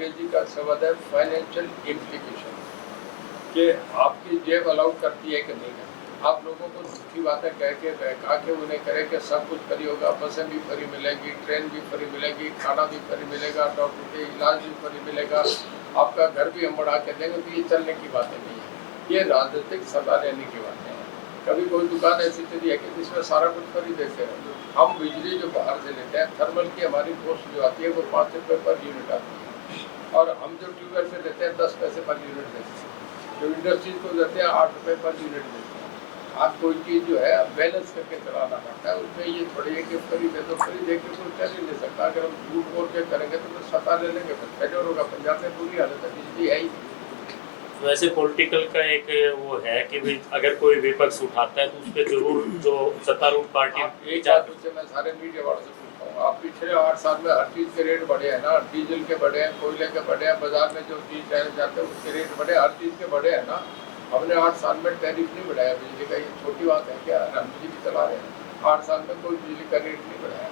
अंग्रेजी का शब्द है फाइनेंशियल इम्प्लीकेशन, कि आपकी जेब अलाउ करती है कि नहीं करती। आप लोगों को झूठी बातें कह के बहका के उन्हें करें कि सब कुछ फ्री होगा, बसें भी फ्री मिलेगी, ट्रेन भी फ्री मिलेगी, खाना भी फ्री मिलेगा, डॉक्टर के इलाज भी फ्री मिलेगा, आपका घर भी हम बढ़ा के देंगे, तो ये चलने की बातें नहीं है, ये राजनीतिक सत्ता लेने की बातें हैं। कभी कोई दुकान ऐसी चली है कि जिसमें सारा कुछ फ्री देते हैं। हम बिजली जो बाहर से लेते हैं, थर्मल की हमारी कॉस्ट जो आती है वो 5 रुपये पर यूनिट आती है, और हम जो ट्यूबवेल से लेते हैं 10 पैसे पर यूनिट देते हैं, जो इंडस्ट्रीज को देते हैं 8 रुपये पर यूनिट देते हैं। आप कोई चीज़ जो है बैलेंस करके चलाना पड़ता है, उसमें ये थोड़ी है कि फ्री दे दो, फ्री दे के कोई चल ही नहीं सकता। अगर हम झूठ बोल के करेंगे तो सत्ता ले लेंगे, फिर फेडर होगा। पंजाब में पूरी हालत है, बिजली है ही। वैसे पॉलिटिकल का एक वो है कि भाई अगर कोई विपक्ष उठाता है तो उस पर जरूर जो सत्तारूढ़ पार्टी एक बात उससे मैं सारे मीडिया वालों से पूछता हूँ, आप पिछले 8 साल में हर चीज़ के रेट बढ़े हैं ना, डीजल के बढ़े हैं, कोयले के बढ़े हैं, बाजार में जो चीज़ लेने जाते हैं उसके रेट बढ़े, हर चीज़ के बढ़े हैं ना। हमने 8 साल में टैरिफ नहीं बढ़ाया बिजली का, ये छोटी बात है क्या? हम बिजली चला रहे हैं, 8 साल में कोई बिजली का रेट नहीं बढ़ाया।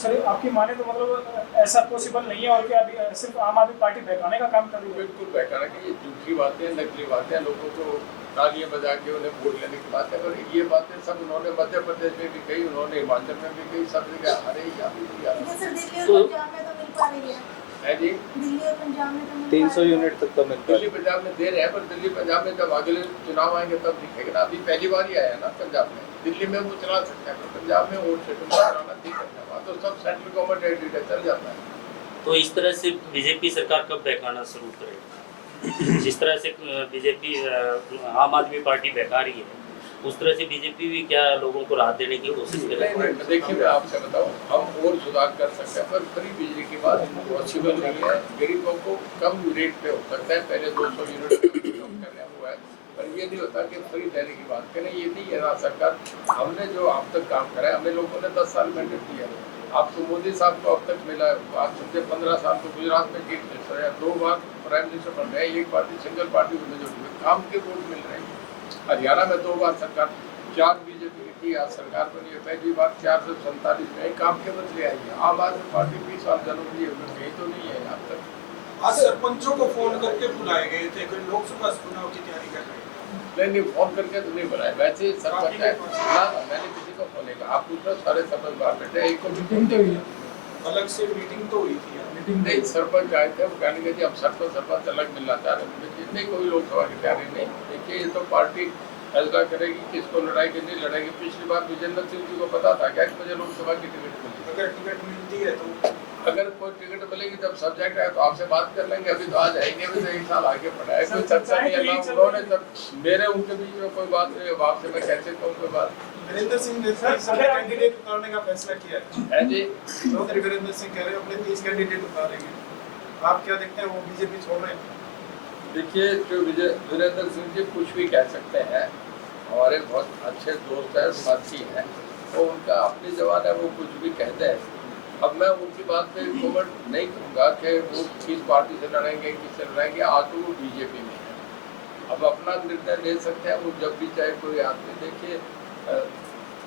सर आपकी माने तो मतलब ऐसा पॉसिबल नहीं है, और क्या अभी सिर्फ आम आदमी पार्टी बहकाने का काम कर रही है? बिल्कुल बहकाना कि ये झूठी बातें, नकली बातें, लोगों को तालियां बजा के उन्हें वोट लेने की बात है। और ये बातें सब उन्होंने मध्य प्रदेश में भी कही, उन्होंने हिमाचल में भी कही, सब जगह अरे है जी। दिल्ली और पंजाब में तो 300 यूनिट तक तो मिलता है। दिल्ली पंजाब में दे रहे हैं, पर दिल्ली पंजाब में जब अगले चुनाव आएंगे तब दिखेगा ना। अभी पहली बार ही आया है ना पंजाब में, दिल्ली में वो चला सकता है, पर पंजाब में वोट सेटल कराना ठीक है, वहाँ तो सब सेंट्रल गवर्नमेंट एडिट चल जाता है। तो इस तरह से बीजेपी सरकार कब बहकाना शुरू करेगी? जिस तरह से बीजेपी आम आदमी पार्टी बहका रही है, उस तरह से बीजेपी भी क्या लोगों को राहत देने की कोशिश करेगी? देखिए मैं आपसे बताऊं, हम और सुधार कर सकते हैं, पर फ्री बिजली की बात पॉसिबल नहीं है। गरीबों को कम रेट पे हो सकता है, पहले 200 यूनिट करने हुआ है, पर ये नहीं होता कि फ्री देने की बात करें। ये नहीं है ना सरकार, हमने जो अब तक काम करा है, हमें लोगों ने 10 साल मैंडेट दिया है। आपको मोदी साहब को अब तक मिला है, आज से 15 साल तो गुजरात में चीफ मिनिस्टर है, 2 बार प्राइम मिनिस्टर बन रहे हैं, 1 बार सिंगल पार्टी को मेजोरिटी काम के वोट मिल रहे हैं। हरियाणा में 2 बार सरकार, 4 बीजेपी की थी, आज सरकार बनी है, पहली बार 447 में काम के बदले आई है। आम आदमी पार्टी 20 साल जनवरी यही तो नहीं है यहाँ तक। आज सरपंचों को फोन करके बुलाए गए थे, कोई लोकसभा चुनाव की तैयारी कर रहे हैं। नहीं फोन करके तो नहीं बुलाए, वैसे सरपंच है ना, मैंने किसी को फोन नहीं कहा। आप पूछ रहे सारे सरपंच बाहर बैठे, एक को मीटिंग तो हुई, अलग से मीटिंग तो हुई थी। नहीं सरपंच आए थे, वो कहने कि हम सरपंच अलग मिलना चाह रहे थे, नहीं कोई लोकसभा की तैयारी नहीं। देखिए ये तो पार्टी फैसला करेगी किसको लड़ाई की नहीं लड़ाएगी। पिछली बार विजेंद्र सिंह जी को पता था क्या कि मुझे लोकसभा की टिकट मिली, अगर टिकट मिलती है तो अगर कोई टिकट मिलेगी जब सब्जेक्ट है तो आपसे बात कर लेंगे। अभी तो आज आएंगे, अभी तो 1 साल आगे पड़ा है, कोई चर्चा नहीं है ना। उन्होंने जब मेरे उनके बीच में कोई बात नहीं है, आपसे मैं कैसे कहूँ कोई बात। वीरेंद्र सिंह ने कैंडिडेट उतारने का फैसला किया है जी। चौधरी वीरेंद्र सिंह कह रहे हैं अपने 30 कैंडिडेट उतारेंगे, आप क्या देखते हैं, वो बीजेपी छोड़ रहे हैं? देखिए जो वीरेंद्र सिंह जी कुछ भी कह सकते हैं, हमारे बहुत अच्छे दोस्त हैं, साथी हैं, तो उनका अपनी जवान है, वो कुछ भी कहते हैं। अब मैं उनकी बात पे कमेंट नहीं करूँगा कि वो किस पार्टी से लड़ेंगे, किससे लड़ेंगे। आज तो वो बीजेपी में है, अब अपना निर्णय ले सकते हैं वो जब भी चाहे कोई आदमी। देखिए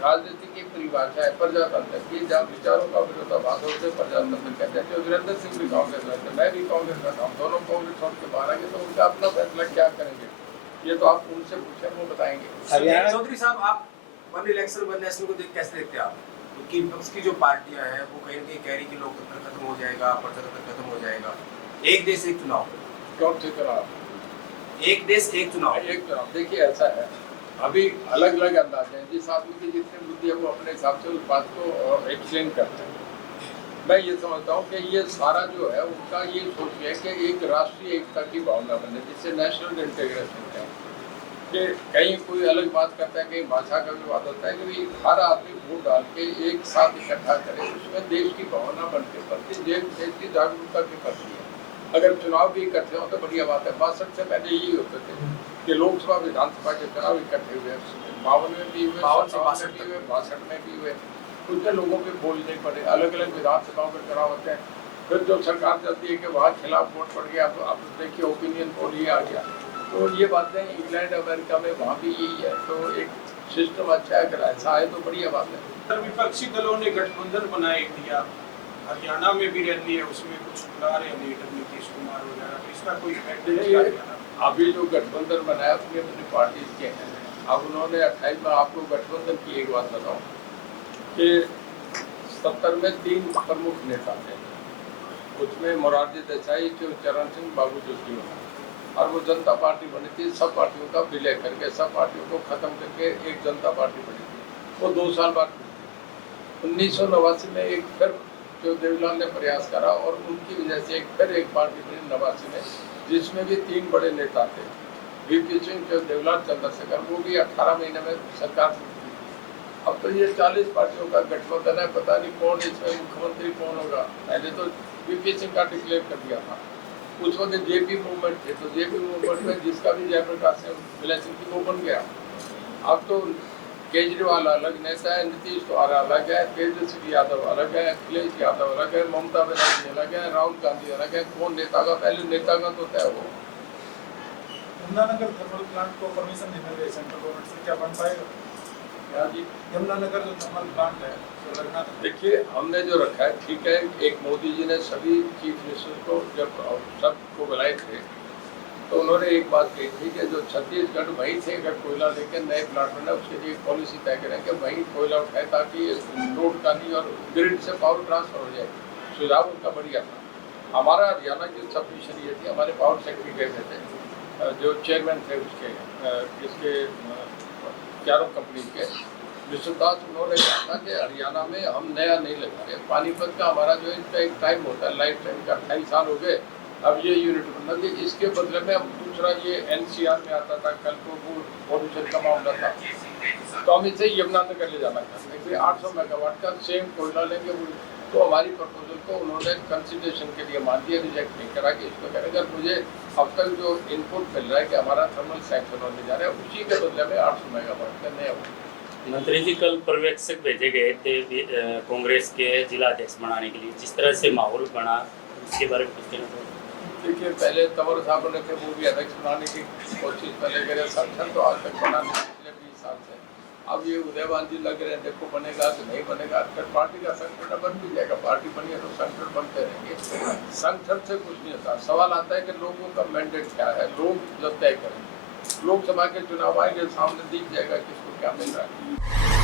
राजनीति की परिभाषा है प्रजातंत्र की, जहाँ विचारों का विरोधाभास होते हैं प्रजातंत्र कहते हैं। जो वीरेंद्र सिंह भी कांग्रेस में थे, मैं भी कांग्रेस में था, हम दोनों कांग्रेस छोड़ के बाहर आएंगे, तो उनका अपना फैसला क्या करेंगे ये तो आप उनसे पूछें, वो बताएंगे। चौधरी साहब, आप वन इलेक्शन वन नेशनल को कैसे देखते हैं आप? क्योंकि विपक्ष की जो पार्टियां हैं वो कहीं ना कहीं कह रही कि लोकतंत्र खत्म हो जाएगा, प्रजातंत्र खत्म हो जाएगा, एक देश एक चुनाव। कौन से चुनाव? एक देश एक चुनाव। एक चुनाव। देखिए ऐसा है, अभी अलग अलग अंदाज हैं, जिस आदमी की जितनी बुद्धि है वो अपने हिसाब से उस बात को एक्सप्लेन करते हैं। मैं ये समझता हूँ कि ये सारा जो है उनका ये सोच है कि एक राष्ट्रीय एकता की भावना बने, जिससे नेशनल इंटीग्रेशन है। कि कहीं कोई अलग बात करता है, कहीं भाषा का विवाद होता है, कि हर आदमी वोट डाल के एक साथ इकट्ठा करे, उसमें देश की भावना बनती पड़ती, देश की जागरूकता की पड़ती है। अगर चुनाव भी इकट्ठे हो तो बढ़िया बात है। 62 से पहले यही होते थे कि लोकसभा विधानसभा के चुनाव इकट्ठे हुए, 52 में भी हुए, 57 में भी हुए, 62 में भी हुए। कुछ लोगों के बोल नहीं पड़े, अलग अलग विधानसभाओं के चुनाव होते हैं। फिर जो सरकार चाहती है कि वहाँ खिलाफ वोट पड़ गया, तो आप देखिए ओपिनियन पोल ही आ गया। तो ये बातें इंग्लैंड अमेरिका में वहाँ भी यही है, तो एक सिस्टम अच्छा है, अगर ऐसा है तो बढ़िया बात है। विपक्षी दलों ने गठबंधन बनाए इंडिया, हरियाणा में भी रैली है, उसमें कुछ बुला रहे हैं लीडर नीतीश कुमार वगैरह, तो इसका कोई इफेक्ट देखिए, नहीं हरियाणा में? अभी जो गठबंधन बनाया अपनी अपनी पार्टी के हैं। अब उन्होंने 28 में आपको गठबंधन की एक बात बताऊं कि 70 में 3 प्रमुख नेता थे, उसमें मोरारजी देसाई, चरण सिंह, बाबू जोशी, और वो जनता पार्टी बनी थी। सब पार्टियों का विलय करके, सब पार्टियों को खत्म करके एक जनता पार्टी बनी थी। वो 2 साल बाद 1989 में एक फिर जो देवीलाल ने प्रयास करा और उनकी वजह से एक पार्टी बनी 89 में, जिसमें भी 3 बड़े नेता थे, वीपी सिंह, देवीलाल, चंद्रशेखर। वो भी 18 महीने में सरकार टूटी थी। अब तो ये 40 पार्टियों का गठबंधन है, पता नहीं कौन इसमें मुख्यमंत्री कौन होगा। पहले तो वीपी सिंह का डिक्लेयर कर दिया था, उस वक्त जेपी मूवमेंट थे, तो जेपी मूवमेंट में जिसका भी जयप्रकाश सिंह विलय सिंह थी वो बन गया। अब तो केजरीवाल अलग नेता है, नीतीश कुमार अलग है, तेजस्वी यादव अलग है, अखिलेश यादव अलग है, ममता बनर्जी अलग है, राहुल गांधी अलग है। कौन नेता का पहले नेता का तो तय हो। यमुनानगर थर्मल प्लांट को परमिशन नहीं मिल रही सेंट्रल गवर्नमेंट से, क्या बन पाएगा? क्या जी? यमुनानगर जो थर्मल प्लांट है तो लगना था। देखिए, हमने जो रखा है ठीक है। एक मोदी जी ने सभी चीफ मिनिस्टर को जब सबको बुलाए थे तो उन्होंने एक बात कही थी कि जो छत्तीसगढ़ वहीं से अगर कोयला लेकर नए प्लांट बना उसके लिए एक पॉलिसी तय करें कि वहीं कोयला उठाए ताकि रोड का नहीं और ग्रिड से पावर ट्रांसफर हो जाए। सुझाव उनका बढ़िया था। हमारा हरियाणा की सबमिशन ये थी, हमारे पावर सेक्रेटरी गए थे, जो चेयरमैन थे उसके इसके चारों कंपनी के मिस्टर दास, उन्होंने कहा था कि हरियाणा में हम नया नहीं लगा रहे। पानीपत का हमारा जो इनका एक टाइम होता है, लाइफ टाइम का 28 साल हो गए, अब ये यूनिट बनना थी। इसके बदले में हम दूसरा ये एनसीआर में आता था, कल को वो पॉल्यूशन का मामला था, तो हम इसे यमुनानगर ले जाना चाहते थे। 800 मेगावाट का सेम कोयला लेंगे, तो हमारी प्रपोजल को उन्होंने कंसिडरेशन के लिए मान दिया, रिजेक्ट नहीं करा कि इसको करेंगे। मुझे अब तक जो इनपुट मिल रहा है कि हमारा थर्मल सैंक्शन होने जा रहा है, उसी के बदले में 800 मेगावाट का नया। मंत्री जी, कल पर्यवेक्षक भेजे गए थे कांग्रेस के जिला अध्यक्ष बनाने के लिए, जिस तरह से माहौल बना उसके बारे में कुछ कहना चाहिए? देखिए, पहले तंवर साहब ने थे, वो भी अध्यक्ष बनाने की कोशिश पहले करे, संगठन तो आज तक बना नहीं पिछले 20 साल से। अब ये उदयवान जी लग रहे हैं, देखो बनेगा कि नहीं बनेगा। फिर पार्टी का संगठन बन भी जाएगा, पार्टी बनी है तो संगठन बनते रहेंगे। संगठन से कुछ नहीं होता। सवाल आता है कि लोगों का मैंडेट क्या है, लोग जब तय करेंगे। लोकसभा के चुनाव आएंगे, सामने दिख जाएगा किसको क्या मिल रहा है।